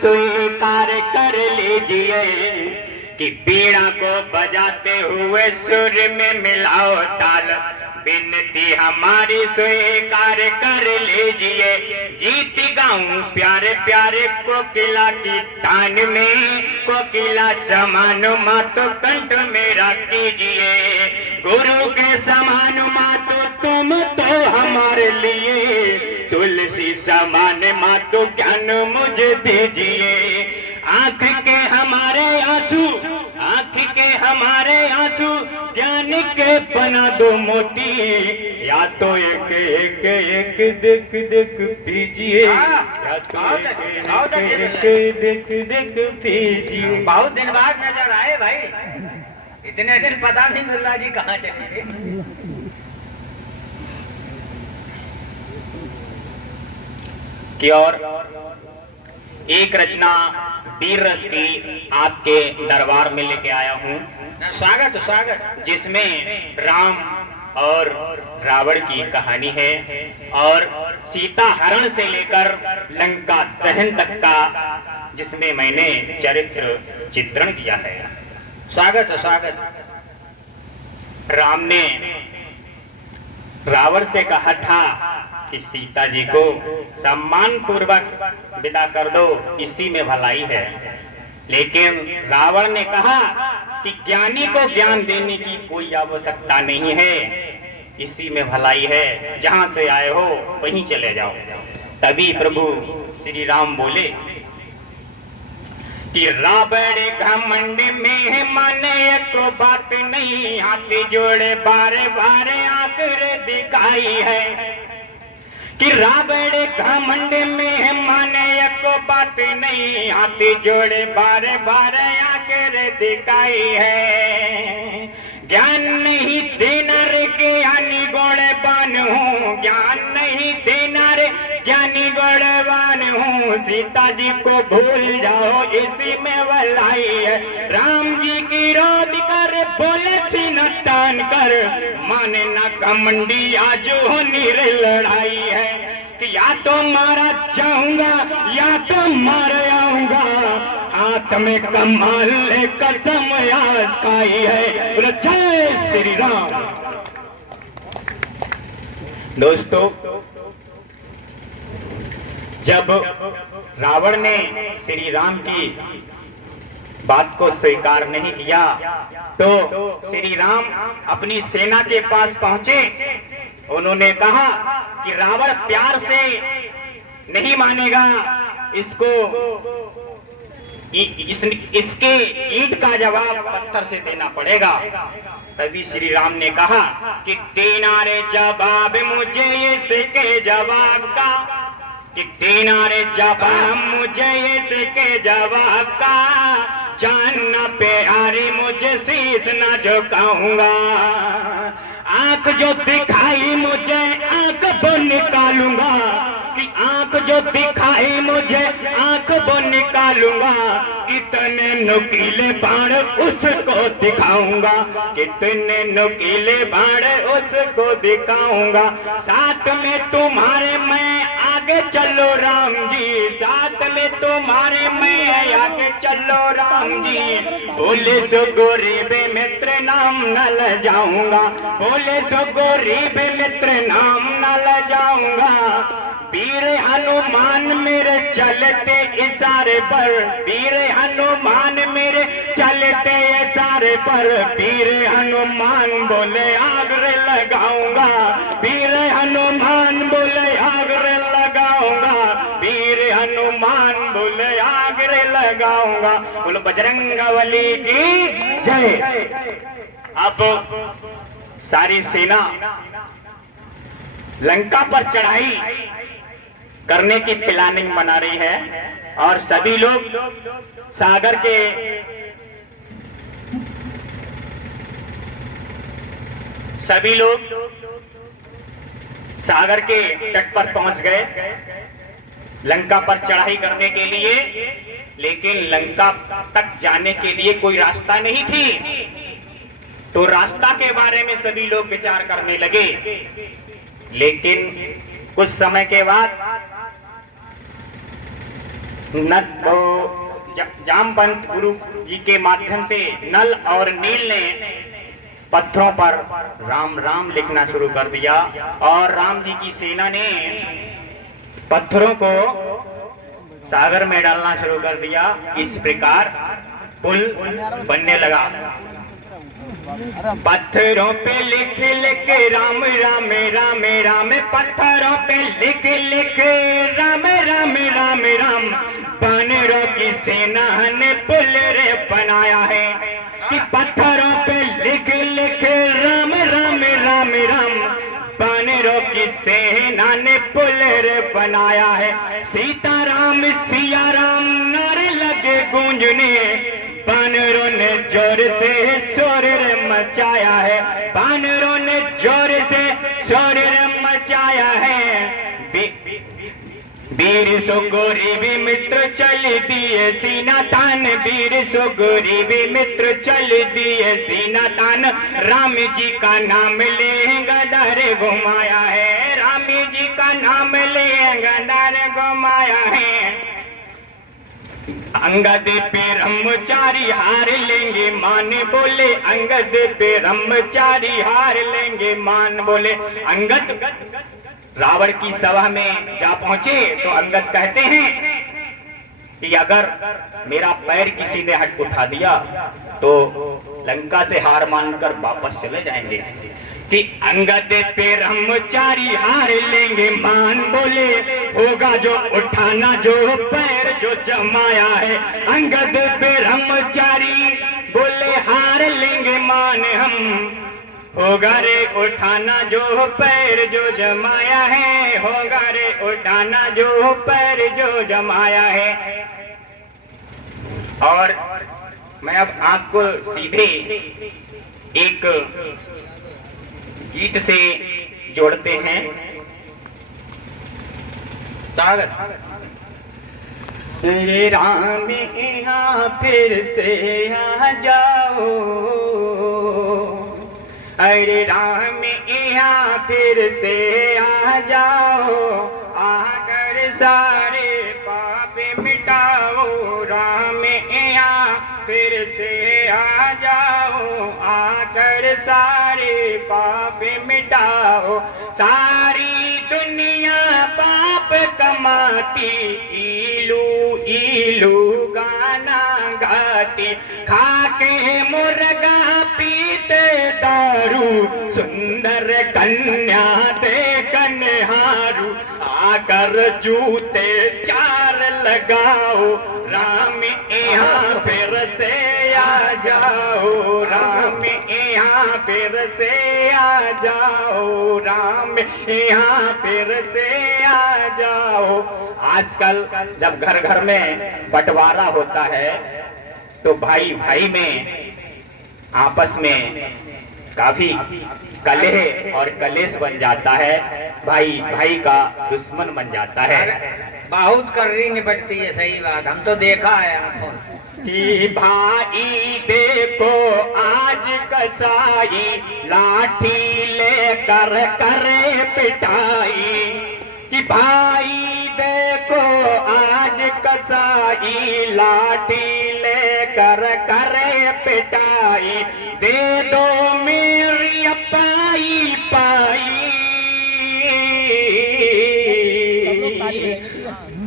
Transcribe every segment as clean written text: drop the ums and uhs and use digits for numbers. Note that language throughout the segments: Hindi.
स्वीकार कर लीजिए कि बीड़ा को बजाते हुए सुर में मिलाओ ताल। विनती हमारी स्वीकार कर लीजिए। गीत गाऊं प्यारे प्यारे कोकिला की तान में, कोकिला समान मातो कंठ मेरा कीजिए। गुरु के समान मातो तुम तो हमारे लिए, तुलसी समान मातो ज्ञान मुझे दीजिए। आंख के हमारे आंसू, आंख के हमारे आंसू ज्ञान के बना दो मोती। या तो एक एक एक देख देख पीजिए, या तो एक देख देख पीजिए। बहुत दिन बाद नजर आए भाई, इतने दिन पता नहीं मुल्ला जी कहाँ चले गए। की और एक रचना वीर रस की आपके दरबार में लेके आया हूँ। स्वागत स्वागत। जिसमें राम और रावण की कहानी है और सीता हरण से लेकर लंका दहन तक का जिसमें मैंने चरित्र चित्रण किया है। स्वागत स्वागत। राम ने रावण से कहा था कि सीता जी को सम्मान पूर्वक विदा कर दो, इसी में भलाई है। लेकिन रावण ने कहा कि ज्ञानी को ज्ञान देने की कोई आवश्यकता नहीं है, इसी में भलाई है। जहां से आए हो वहीं चले जाओ। तभी प्रभु श्री राम बोले कि रावण घमंड में माने एक बात नहीं, हाथ जोड़े बारे बारे आकर दिखाई है। कि रावण घमंड में माने एक बात नहीं, हाथ जोड़े बारे बारे आकर दिखाई है। ज्ञान नहीं देना रे ज्ञानी गुणवान हूँ, ज्ञान नहीं देना रे ज्ञानी गुणवान हूँ। सीता जी को भूल जाओ, इसी में भलाई है। राम जी की रोध कर बोले सीना तान कर, माने ना घमंडी आज होनी रे लड़ाई है। कि या तो मारा जाऊंगा या तो मार आऊंगा, हाथ में कमाल कसम आज खाई है। बोलो जय श्री राम। दोस्तों, जब रावण ने श्री राम की बात को स्वीकार नहीं किया तो श्री राम अपनी सेना के पास पहुंचे। उन्होंने कहा कि रावण प्यार से नहीं मानेगा, इसको इसके ईंट का जवाब पत्थर से देना पड़ेगा। तभी श्री राम ने कहा कि देना रे जवाब मुझे इसके जवाब का, कि देना रे जवाब मुझे इसके जवाब का। जानना प्यारी मुझे शीश न झुकाऊंगा, आंख जो दिखाई मुझे आंख वो निकालूंगा। कि आंख जो दिखाई मुझे आंख वो निकालूंगा। कितने नुकीले बाण उसको दिखाऊंगा, कितने नुकीले बाण उसको दिखाऊंगा। साथ में तुम्हारे मैं आगे चलो राम जी, साथ में तुम्हारे मैं आगे चलो राम जी। बोले सो गरीब मित्र नाम न ल जाऊंगा, बोले सो गरीब मित्र नाम न ल जाऊंगा। वीर हनुमान मेरे चलते इशारे पर, वीर हनुमान मेरे चलते इशारे पर। वीर हनुमान बोले आग रे लगाऊंगा, वीर हनुमान बोले आग रे लगाऊंगा। वीर हनुमान बोले आग रे लगाऊंगा। बोलो बजरंगबली की जय। अब सारी सेना लंका पर चढ़ाई करने की प्लानिंग बना रही है और सभी लोग सागर के तट पर पहुंच गए लंका पर चढ़ाई करने के लिए। लेकिन लंका तक जाने के लिए कोई रास्ता नहीं थी, तो रास्ता के बारे में सभी लोग विचार करने लगे। लेकिन कुछ समय के बाद न वो जामवंत गुरु जी के माध्यम से नल और नील ने पत्थरों पर राम राम लिखना शुरू कर दिया और राम जी की सेना ने पत्थरों को सागर में डालना शुरू कर दिया। इस प्रकार पुल बनने लगा। पत्थरों पे लिख लिख राम राम राम राम, पत्थरों पे लिख लिख राम राम राम राम, बानरों की सेना ने पुल रे बनाया है कि पत्थरों पे लिख लिख राम राम राम राम, बानरों की सेना ने पुल रे बनाया है। सीताराम सिया राम नारे लगे गूंजने, बानरों ने जोर से शोर मचाया है, बानरों ने जोर से शोर मचाया है। वीर सुग्रीव भी मित्र चल दिए सीना तान, वीर सुग्रीव भी मित्र चल दिए सीना तान, राम जी का नाम ले गदर घुमाया है, राम जी का नाम ले गदर घुमाया है। अंगद पे ब्रह्मचारी हार लेंगे मान बोले, अंगद पे ब्रह्मचारी हार लेंगे मान बोले। अंगद रावण की सभा में जा पहुंचे तो अंगद कहते हैं कि अगर मेरा पैर किसी ने हट उठा दिया तो लंका से हार मानकर वापस चले जाएंगे। कि अंगद पे ब्रह्मचारी हार लेंगे मान बोले, होगा जो उठाना जो पैर जो जमाया है। अंगद पे ब्रह्मचारी बोले हार लेंगे मान हम, होगा रे उठाना जो पैर जो जमाया है, होगा रे उठाना जो पैर जो जमाया है। और मैं अब आपको सीधे एक गीत से जोड़ते हैं। अरे राम यहाँ फिर से आ जाओ, अरे राम यहाँ फिर से आ जाओ, आकर सारे पाप मिटाओ, राम यहाँ फिर से आ जाओ, आकर सारे पाप मिटाओ। सारी दुनिया पाप कमाती, इलू इलू गाना गाती, खाके मुर्गा पीते दारू, सुंदर कन्या देखन हारू, आकर जूते चार लगाओ, राम यहाँ फिर से आ जाओ, राम यहाँ फिर से आ जाओ, राम यहाँ फिर से आ जाओ। आजकल जब घर घर में बंटवारा होता है तो भाई भाई में आपस में काफी कलह और कलेश बन जाता है, भाई भाई का दुश्मन बन जाता है। बहुत करनी निपटती है, सही बात, हम तो देखा है आंखों से। कि भाई देखो आज कसाई, लाठी लेकर करे पिटाई, कि भाई देखो आज कसाई, लाठी लेकर करे पिटाई, दे दो मेरी पाई पाई,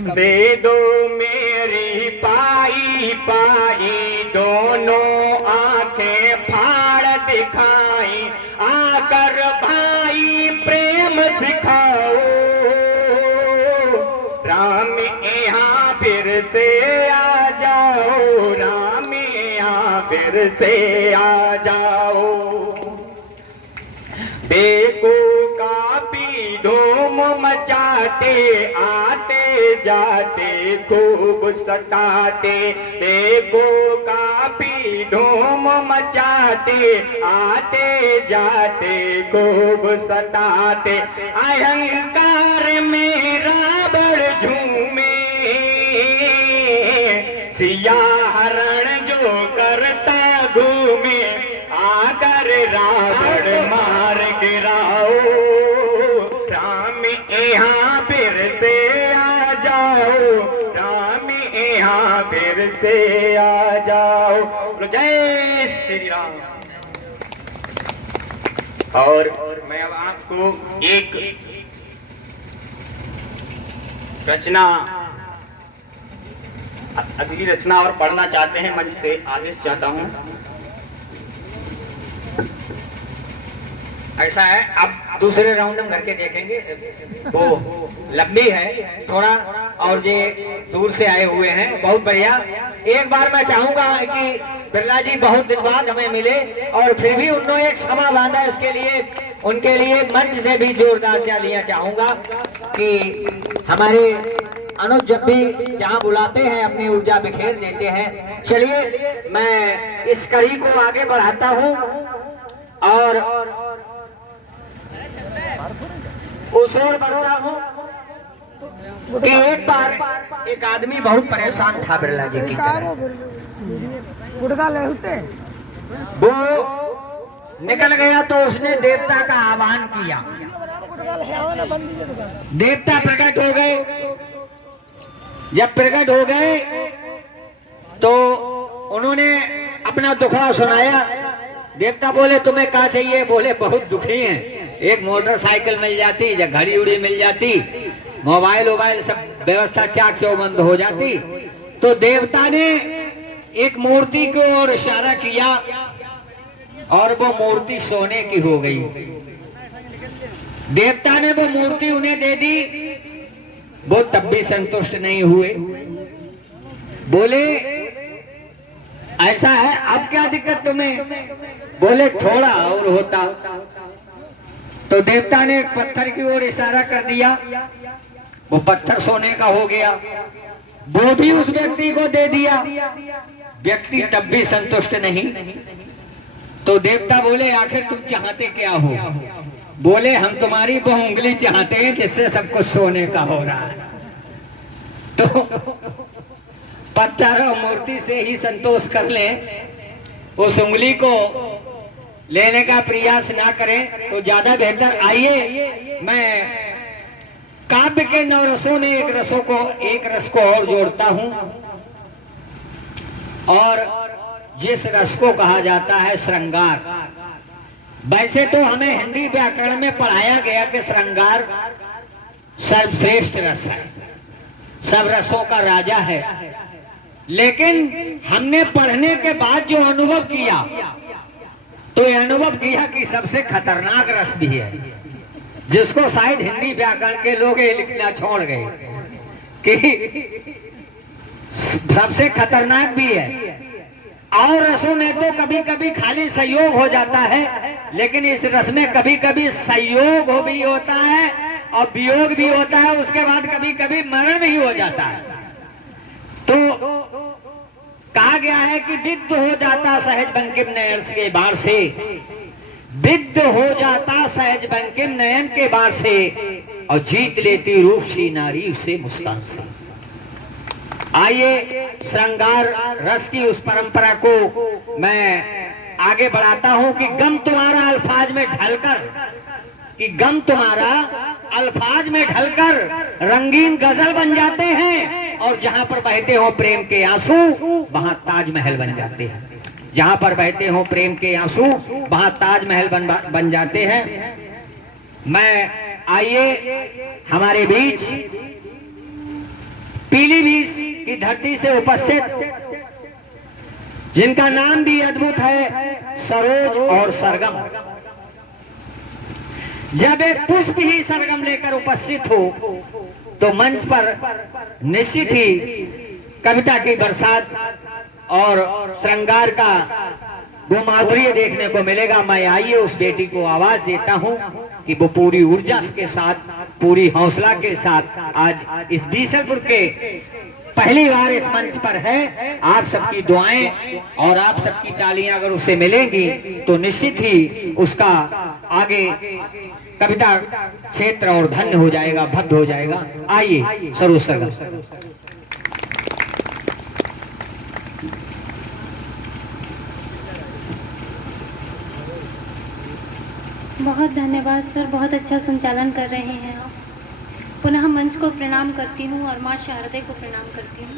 दे दो मेरी पाई पाई, दोनों आंखें फाड़ दिखाई, आकर भाई प्रेम सिखाओ, राम यहाँ फिर से आ जाओ, राम यहाँ फिर से आ जाओ। देखो काफी धूम मचाते, आते जाते खूब सताते, देखो काफी धूम मचाते, आते जाते खूब सताते, अहंकार में रावण झूमे, सिया हरण जो करता घूमे, आकर रावण मार गिराओ, राम यहाँ फिर से आ जाओ, राम फिर से आ जाओ। बोलो जय श्री राम। और मैं अब आपको एक रचना, अगली रचना और पढ़ना चाहते हैं, मंच से आदेश चाहता हूं। ऐसा है, अब दूसरे राउंड में करके देखेंगे। वो लंबी है थोड़ा, और ये दूर से आए हुए हैं, बहुत बढ़िया। एक बार मैं चाहूंगा कि बिरला जी बहुत दिन बाद हमें मिले, और फिर भी उन्होंने एक समा बांधा, इसके लिए उनके लिए मंच से भी जोरदार तालियां चाहूंगा कि हमारे अनुज जब भी जहां बुलाते हैं अपनी ऊर्जा बिखेर देते हैं। चलिए मैं इस कड़ी को आगे बढ़ाता हूं और उस ओर बढ़ता हूं कि एक बार एक आदमी बहुत परेशान था बिरला जी की तरह। वो निकल गया तो उसने देवता का आह्वान किया। देवता प्रकट हो गए। जब प्रकट हो गए तो उन्होंने अपना दुखड़ा सुनाया। देवता बोले तुम्हें क्या चाहिए? बोले बहुत दुखी हैं, एक मोटरसाइकिल मिल जाती या घड़ी उड़ी मिल जाती, मोबाइल वोबाइल सब व्यवस्था चाक से बंद हो जाती। तो देवता ने एक मूर्ति की ओर इशारा किया और वो मूर्ति सोने की हो गई। देवता ने वो मूर्ति उन्हें दे दी, वो तब भी संतुष्ट नहीं हुए। बोले ऐसा है, अब क्या दिक्कत तुम्हें? बोले थोड़ा और होता। तो देवता ने एक पत्थर की ओर इशारा कर दिया, वो पत्थर सोने का हो गया। वो भी उस व्यक्ति को दे दिया, व्यक्ति तब भी संतुष्ट नहीं। तो देवता बोले आखिर तुम चाहते क्या हो? बोले हम तुम्हारी वो उंगली चाहते हैं जिससे सब कुछ सोने का हो रहा है। तो पत्थर और मूर्ति से ही संतोष कर ले, उस उंगली को लेने का प्रयास ना करें तो ज्यादा बेहतर। आइए मैं काव्य के 9 रसों में एक रस को और जोड़ता हूं, और जिस रस को कहा जाता है श्रृंगार। वैसे तो हमें हिंदी व्याकरण में पढ़ाया गया कि श्रृंगार सर्वश्रेष्ठ रस है, सब रसों का राजा है। लेकिन हमने पढ़ने के बाद जो अनुभव किया, तो ये अनुभव किया कि सबसे खतरनाक रस भी है, जिसको शायद हिंदी व्याकरण के लोग ये लिखना छोड़ गए कि सबसे खतरनाक भी है। और रसों में तो कभी कभी खाली संयोग हो जाता है, लेकिन इस रस में कभी कभी संयोग भी होता है और वियोग भी होता है, उसके बाद कभी कभी मरण भी हो जाता है। तो कहा गया है कि विद्ध हो जाता सहज बंकिम नयन के बार से, विद्ध हो जाता सहज बंकिम नयन के बार से, और जीत लेती रूप सी नारी उसे मुस्कान से। आइए श्रृंगार रस की उस परंपरा को मैं आगे बढ़ाता हूं कि गम तुम्हारा अल्फाज में ढलकर, कि गम तुम्हारा अल्फाज में ढलकर रंगीन गजल बन जाते हैं, और जहां पर बहते हो प्रेम के आंसू वहां ताजमहल बन जाते हैं। जहां पर बहते हो प्रेम के आंसू वहां ताजमहल बन जाते हैं। मैं आइए हमारे बीच पीलीभीत की धरती से उपस्थित, जिनका नाम भी अद्भुत है, सरोज और सरगम। जब एक पुष्प ही सरगम लेकर उपस्थित हो तो मंच पर निश्चित ही कविता की बरसात और श्रृंगार का वो माधुर्य देखने को मिलेगा। मैं आइए उस बेटी को आवाज देता हूं कि वो पूरी ऊर्जा के साथ, पूरी हौसला के साथ आज इस बीसलपुर के पहली बार इस मंच पर है। आप सबकी दुआएं और आप सबकी तालियां अगर उसे मिलेंगी तो निश्चित ही उसका आगे कविता क्षेत्र और धन्य हो जाएगा, भव्य हो जाएगा। आइए सरोज सरगम। बहुत धन्यवाद सर, बहुत अच्छा संचालन कर रहे हैं आप। पुनः मंच को प्रणाम करती हूँ और माँ शारदे को प्रणाम करती हूँ।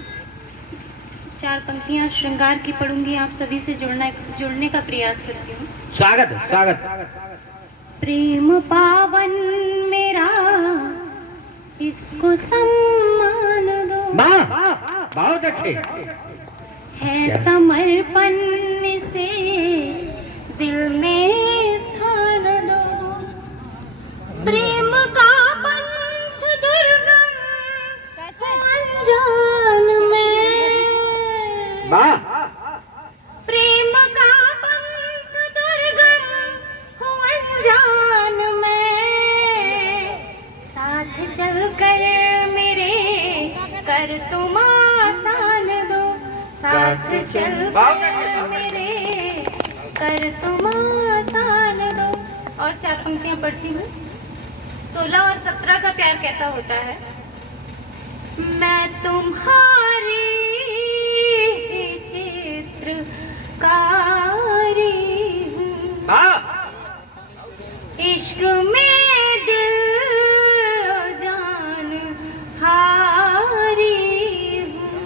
4 पंक्तियाँ श्रृंगार की पढ़ूंगी। आप सभी से जुड़ने का प्रयास करती हूँ। स्वागत स्वागत। प्रेम पावन मेरा, इसको सम्मान दो। वाह, बहुत अच्छे। है समर्पण से दिल में स्थान दो। प्रेम का पंथ दुर्गम अनजान में। वाह, प्रेम का पंथ दुर्गम अनजान में। साथ चल कर मेरे कर तुम आसान दो। साथ चल कर मेरे कर तुम आसान दो। और 4 पंक्तियां पढ़ती हूँ। 16 और 17 का प्यार कैसा होता है। मैं तुम्हारी चित्रकारी हूँ, इश्क में दिल जान हारी हूँ।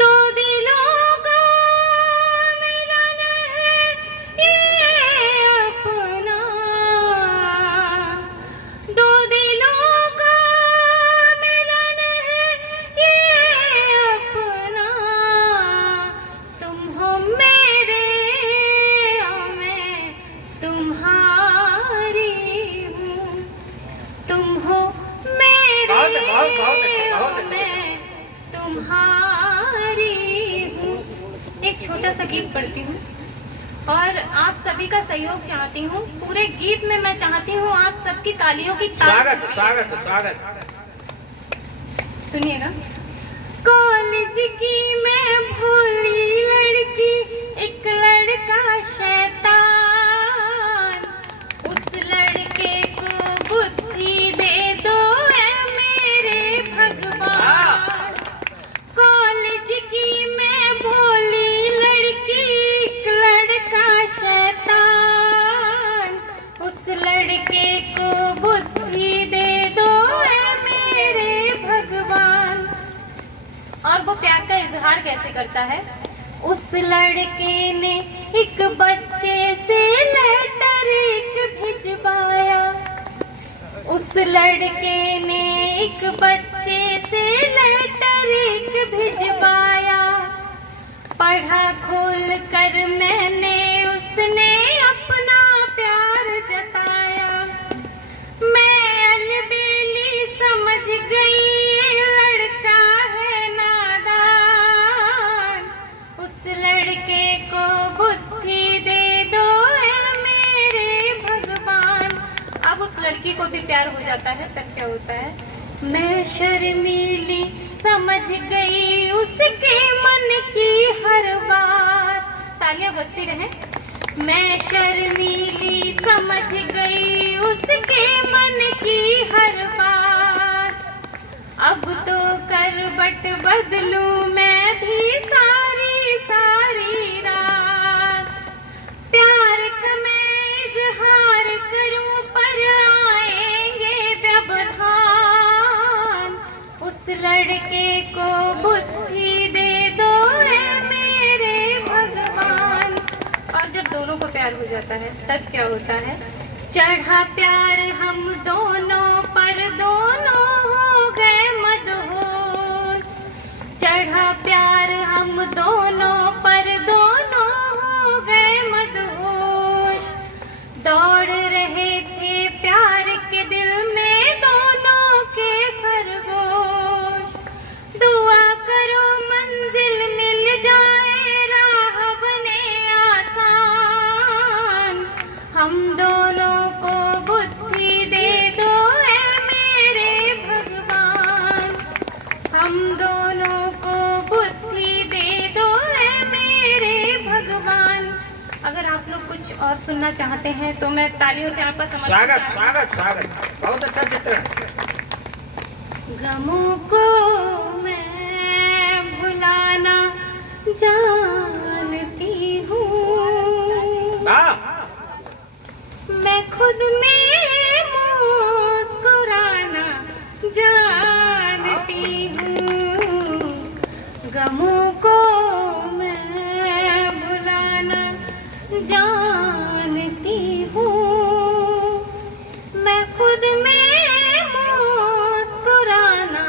दो दिलों का मिलन है ये अपना। दो दिलों का मिलन है ये अपना। तुम हो मेरे और मैं तुम्हारी हूँ। तुम हो मेरे बहुत अच्छे, बहुत अच्छे। मैं तुम्हारी हूँ। एक छोटा सा गीत पढ़ती हूँ और आप सभी का सहयोग चाहती हूँ। पूरे गीत में मैं चाहती हूँ आप सबकी तालियों की स्वागत स्वागत स्वागत। सुनिएगा। कॉलेज की मैं भोली लड़की, एक लड़का शैतान। उस लड़के को बुद्धि दे दो ऐ मेरे भगवान। कॉलेज की मैं भोली लड़की, एक लड़का शैतान। उस लड़के को बुद्धि दे दो ऐ मेरे भगवान। और वो प्यार का इजहार कैसे करता है। उस लड़के ने एक बच्चे से लेटर एक भिजवाया। उस लड़के ने एक बच्चे से लेटर एक भिजवाया। पढ़ा खोल कर मैंने, उसने अपना प्यार जताया। मैं अलबेली समझ गई लड़का है नादान। उस लड़के को बुद्धि दे दो ऐ मेरे भगवान। अब उस लड़की को भी प्यार हो जाता है, तब क्या होता है। मैं शर्मीली समझ गई उसके मन की हर बात। तालियां बजती रहे। मैं शर्मीली समझ गई उसके मन की हर बात। अब तो करवट बदलूं मैं भी सारी सारी रात। प्यार का मैं इजहार करूं पर आएंगे व्यवधान। उस लड़के को बुद्धि दे दो ऐ मेरे भगवान। और जब दोनों को प्यार हो जाता है तब क्या होता है। चढ़ा प्यार हम दोनों पर, दोनों हो गए मदहोश। चढ़ा प्यार हम दोनों पर, दोनों हो गए मदहोश। दौड़ रहे थे प्यार के दिल में दोनों के खरगोश। दुआ करो मंजिल मिल जाए, राह बने आसान। हम दोनों को बुद्धि दे दो ऐ मेरे भगवान। हम दोनों को बुद्धि दे दो ऐ मेरे भगवान। अगर आप लोग कुछ और सुनना चाहते हैं तो मैं तालियों से आपका समर्थन। स्वागत स्वागत स्वागत। बहुत अच्छा चित्रण। गमों को मैं भुलाना जानती हूँ। मैं खुद में मुस्कुराना जानती हूँ। गमों जानती हूँ, मैं खुद में मुस्कुराना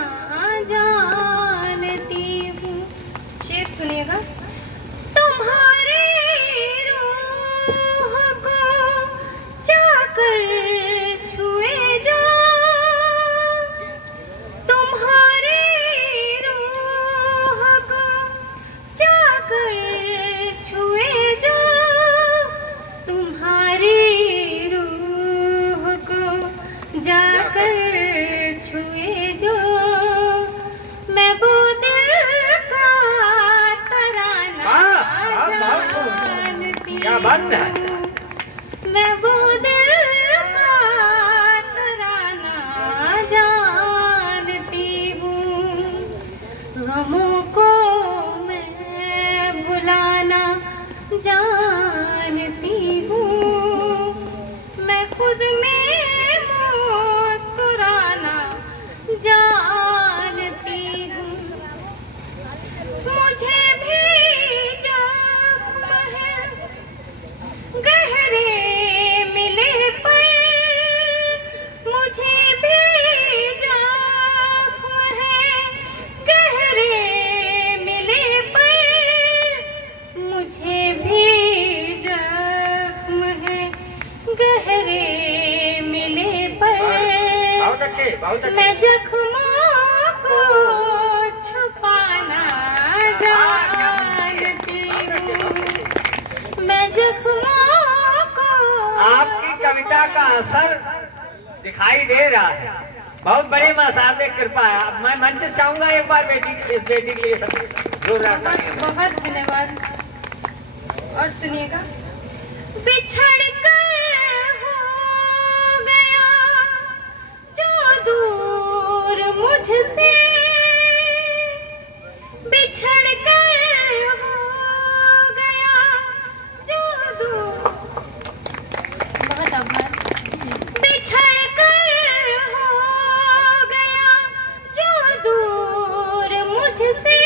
जानती हूँ। शेर सुनिएगा। तुम्हारी रूह को चाकर छुए जो, तुम्हारी रूह को चाकर छुए जो, तुम्हारी रूह को जाकर छुए जो, मैं वो दिल का तराना जानती क्या बात है। हूँ, मैं वो दिल का तराना जानती हूँ। गमों को मैं भुलाना जानती हूँ, मैं खुद में मुस्कुराना जानती हूँ। मुझे भी जख्म है गहरे मिले पर, मुझे भी जख्म है गहरे मिले पर, मुझे भी जख्म है गहरे मिले पर। बहुत अच्छे, बहुत अच्छे। मैं जख्मों को छुपाना जानती हूँ, मैं जख्मों को। आपकी कविता का असर दिखाई दे रहा है। बहुत बड़ी मां शारदे की कृपा है। अब मैं मंच से चाहूंगा एक बार बेटी, इस बेटी के लिए सब जोरदार तालियां। बहुत धन्यवाद। और सुनिएगा। बिछड़ कर हो गया जो दूर मुझसे, बिछड़ कर हो गया जो दूर, बहुत आभार। बिछड़ कर हो गया जो दूर मुझसे,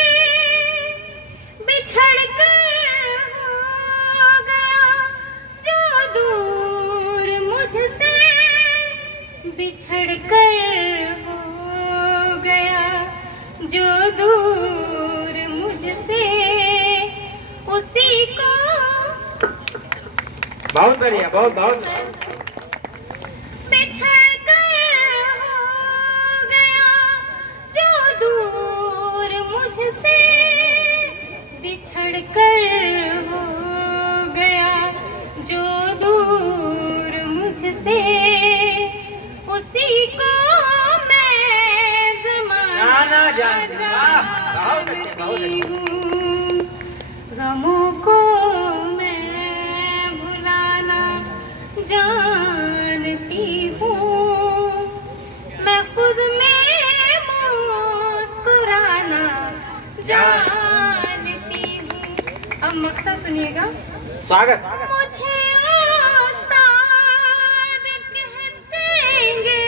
बिछड़ कर हो गया जो दूर मुझसे, बिछड़ कर हो गया जो दूर मुझसे, उसी को। बहुत बढ़िया, बहुत बहुत। बिछड़ कर हो गया जो दूर मुझसे, बिछड़ कर हो गया जो दूर मुझसे, उसी को मैं गाना जानती हूँ। वाह, बहुत अच्छे, बहुत अच्छे। हूँ। गमों को मैं भुलाना जानती हूँ, मैं खुद में मुस्कुराना जानती हूँ। अब मक्ता सुनिएगा। स्वागत। मुझे उस्ताद कह देंगे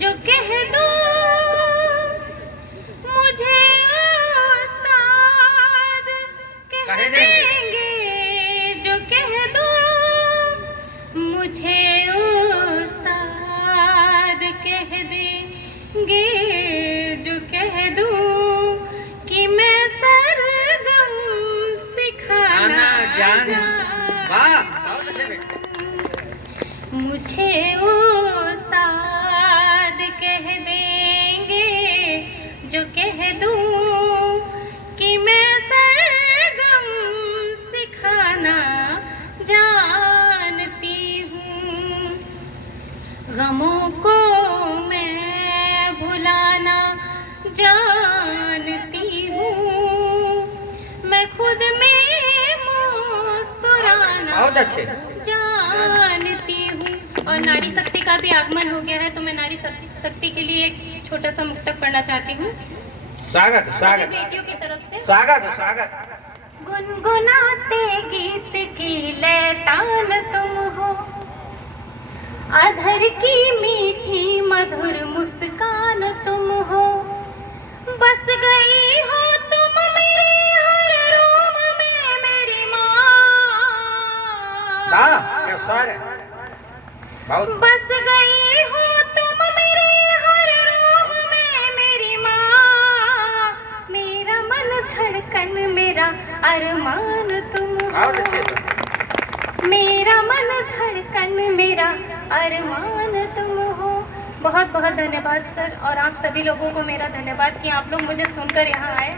जो कह दो, मुझे उस्ताद कह देंगे जो कह दो, मुझे उस्ताद कह देंगे जो कह दूं कि मैं सरगम सिखाना वाह, बहुत अच्छे बेटे। मुझे उस्ताद कह देंगे जो कह दूं कि मैं सरगम सिखाना जानती हूँ। गमों को मैं भुलाना जानती हूँ, मैं खुद में मुस्कुराना बहुत अच्छे। जानती हूँ। और नारी शक्ति का भी आगमन हो गया है, तो मैं नारी शक्ति के लिए एक छोटा सा मुक्तक पढ़ना चाहती हूँ। स्वागत, स्वागत। बेटियों की तरफ से स्वागत, स्वागत। गुनगुनाते गीत की लैतान तुम हो, अधर की मीठी मधुर मुस्कान तुम हो, बस गई हो तुम मेरे हर रोम में मेरी माँ, स्वर बहुत। बस गई हो तुम मेरे हर रूह में मेरी माँ, मेरा मन धड़कन मेरा अरमान तुम बहुत अच्छे हो, मेरा मन धड़कन मेरा अरमान तुम हो। बहुत बहुत धन्यवाद सर, और आप सभी लोगों को मेरा धन्यवाद कि आप लोग मुझे सुनकर यहाँ आए।